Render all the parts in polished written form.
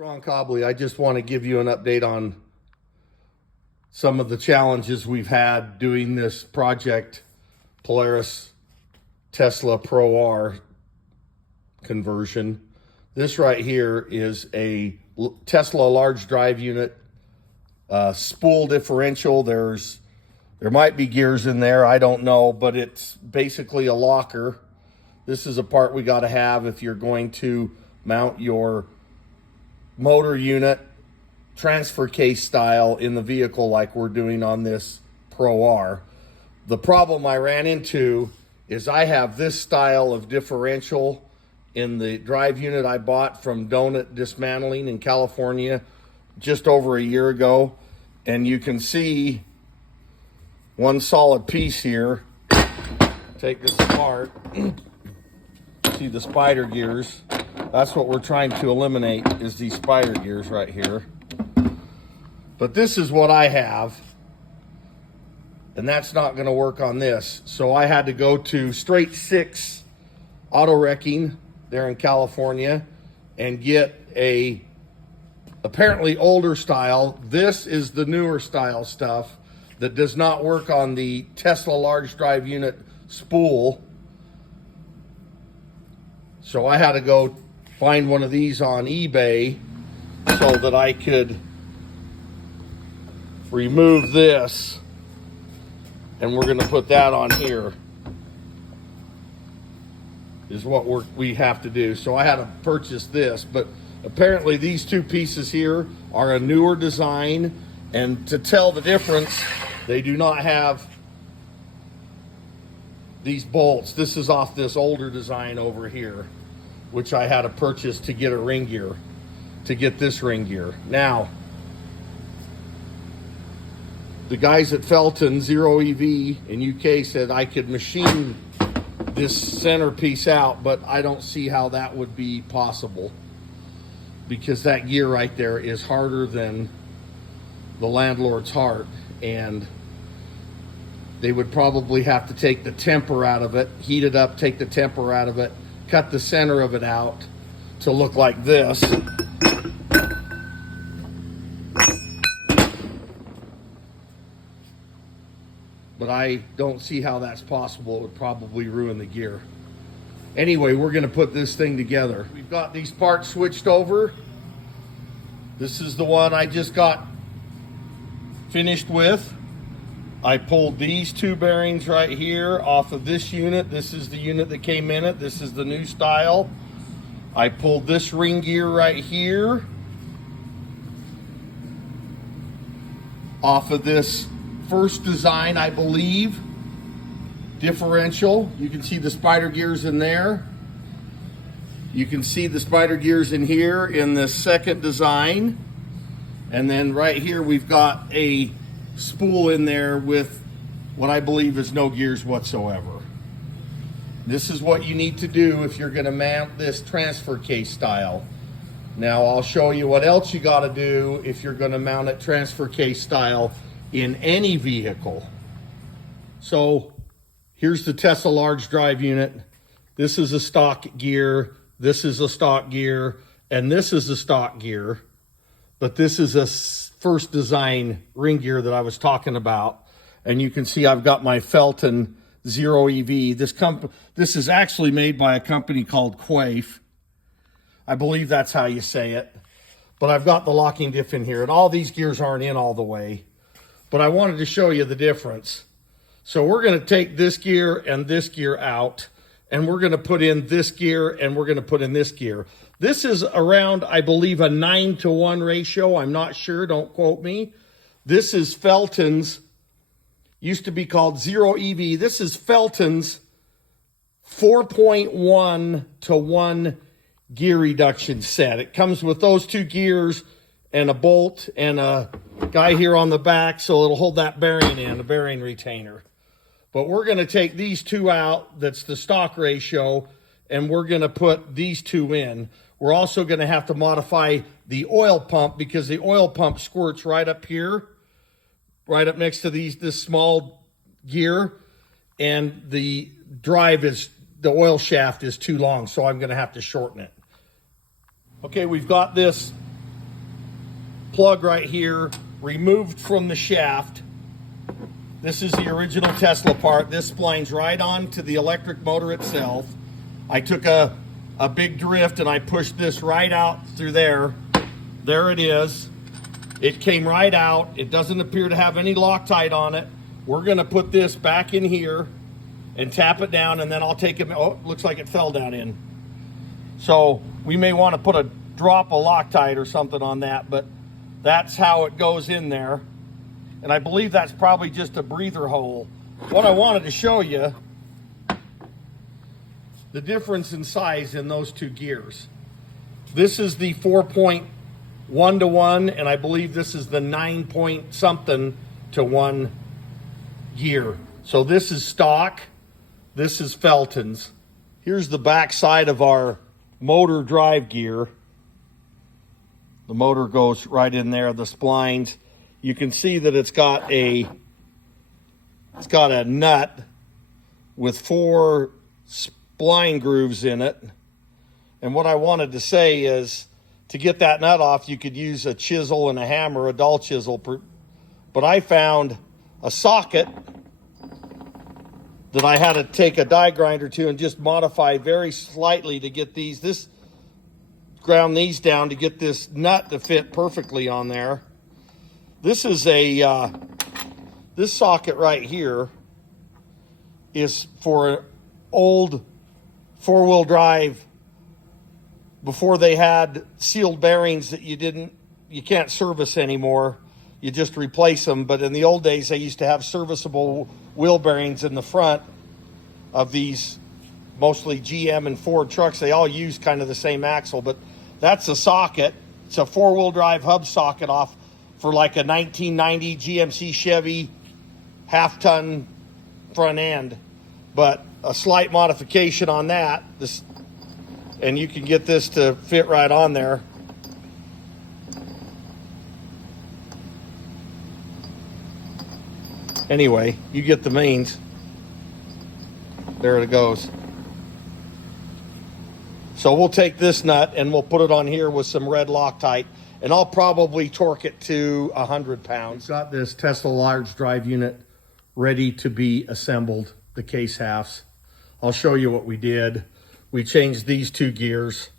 Strong Cobley, I just want to give you an update on some of the challenges we've had doing this project, Polaris Tesla Pro R conversion. This right here is a Tesla large drive unit, spool differential. There might be gears in there, I don't know, but it's basically a locker. This is a part we got to have if you're going to mount your motor unit transfer case style in the vehicle like we're doing on this Pro R. The problem I ran into is I have this style of differential in the drive unit I bought from Donut Dismantling in California just over a year ago. And you can see one solid piece here. Take this apart. See the spider gears. That's what we're trying to eliminate, is these spider gears right here. But this is what I have, and that's not going to work on this. So I had to go to Straight Six Auto Wrecking there in California and get a apparently older style. This is the newer style stuff that does not work on the Tesla large drive unit spool. So I had to go find one of these on eBay so that I could remove this, and we're going to put that on here is what we have to do. So I had to purchase this, but apparently these two pieces here are a newer design, and to tell the difference, they do not have these bolts. This is off this older design over here, which I had to purchase to get a ring gear, to get this ring gear. Now, the guys at Felton Zero EV in UK said I could machine this centerpiece out, but I don't see how that would be possible, because that gear right there is harder than the landlord's heart, and they would probably have to take the temper out of it, heat it up, take the temper out of it, cut the center of it out to look like this. But I don't see how that's possible. It would probably ruin the gear. Anyway, we're going to put this thing together. We've got these parts switched over. This is the one I just got finished with. I pulled these two bearings right here off of this unit. This is the unit that came in it. This is the new style. I pulled this ring gear right here off of this first design, I believe, differential. You can see the spider gears in there. You can see the spider gears in here in this second design. And then right here we've got a spool in there with what I believe is no gears whatsoever. This is what you need to do if you're going to mount this transfer case style. Now I'll show you what else you got to do if you're going to mount it transfer case style in any vehicle. So here's the Tesla large drive unit. This is a stock gear, this is a stock gear, and this is a stock gear. But this is a first design ring gear that I was talking about. And you can see I've got my Felton Zero EV. This is actually made by a company called Quaif. I believe that's how you say it. But I've got the locking diff in here, and all these gears aren't in all the way. But I wanted to show you the difference. So we're going to take this gear and this gear out, and we're going to put in this gear, and we're going to put in this gear. This is around, I believe, a 9-to-1 ratio. I'm not sure, don't quote me. This is Felton's, used to be called Zero EV. This is Felton's 4.1-to-1 gear reduction set. It comes with those two gears and a bolt and a guy here on the back, so it'll hold that bearing in, a bearing retainer. But we're going to take these two out, that's the stock ratio, and we're going to put these two in. We're also going to have to modify the oil pump, because the oil pump squirts right up here, right up next to this small gear, and the oil shaft is too long, so I'm going to have to shorten it. Okay, we've got this plug right here, removed from the shaft. This is the original Tesla part. This splines right on to the electric motor itself. I took a big drift and I pushed this right out through there. There it is. It came right out. It doesn't appear to have any Loctite on it. We're gonna put this back in here and tap it down, and then I'll take it. Oh, looks like it fell down in. So we may want to put a drop of Loctite or something on that, but that's how it goes in there. And I believe that's probably just a breather hole. What I wanted to show you, the difference in size in those two gears. This is the 4.1 to 1, and I believe this is the 9 point something to 1 gear. So this is stock, this is Felton's. Here's the back side of our motor drive gear. The motor goes right in there, the splines. You can see that it's got a nut with 4 spline grooves in it. And what I wanted to say is, to get that nut off, you could use a chisel and a hammer, a dull chisel. But I found a socket that I had to take a die grinder to and just modify very slightly to get ground these down to get this nut to fit perfectly on there. This is this socket right here is for an old 4-wheel drive. Before they had sealed bearings that you can't service anymore. You just replace them. But in the old days, they used to have serviceable wheel bearings in the front of these, mostly GM and Ford trucks. They all use kind of the same axle, but that's a socket. It's a 4-wheel drive hub socket off for like a 1990 GMC Chevy half-ton front end. But a slight modification on that, and you can get this to fit right on there. Anyway, you get the means. There it goes. So we'll take this nut and we'll put it on here with some red Loctite, and I'll probably torque it to 100 pounds. Got this Tesla large drive unit ready to be assembled, the case halves. I'll show you what we did. We changed these 2 gears.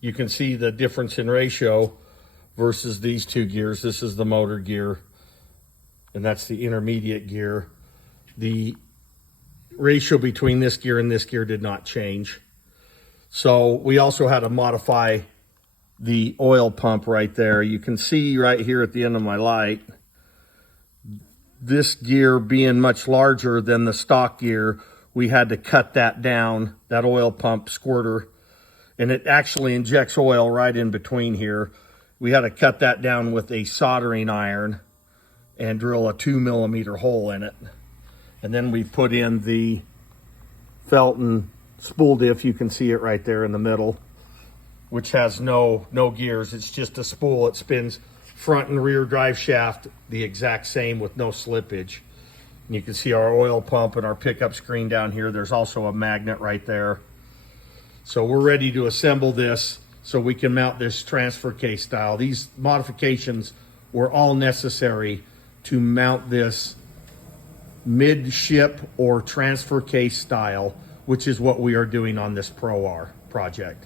You can see the difference in ratio versus these 2 gears. This is the motor gear, and that's the intermediate gear. The ratio between this gear and this gear did not change. So we also had to modify the oil pump right there. You can see right here at the end of my light, this gear being much larger than the stock gear, we had to cut that down, that oil pump squirter, and it actually injects oil right in between here. We had to cut that down with a soldering iron and drill a 2mm hole in it. And then we put in the Felton spool diff. You can see it right there in the middle, which has no gears. It's just a spool. It spins front and rear drive shaft the exact same with no slippage. And you can see our oil pump and our pickup screen down here. There's also a magnet right there. So we're ready to assemble this so we can mount this transfer case style. These modifications were all necessary to mount this midship or transfer case style, which is what we are doing on this Pro R project.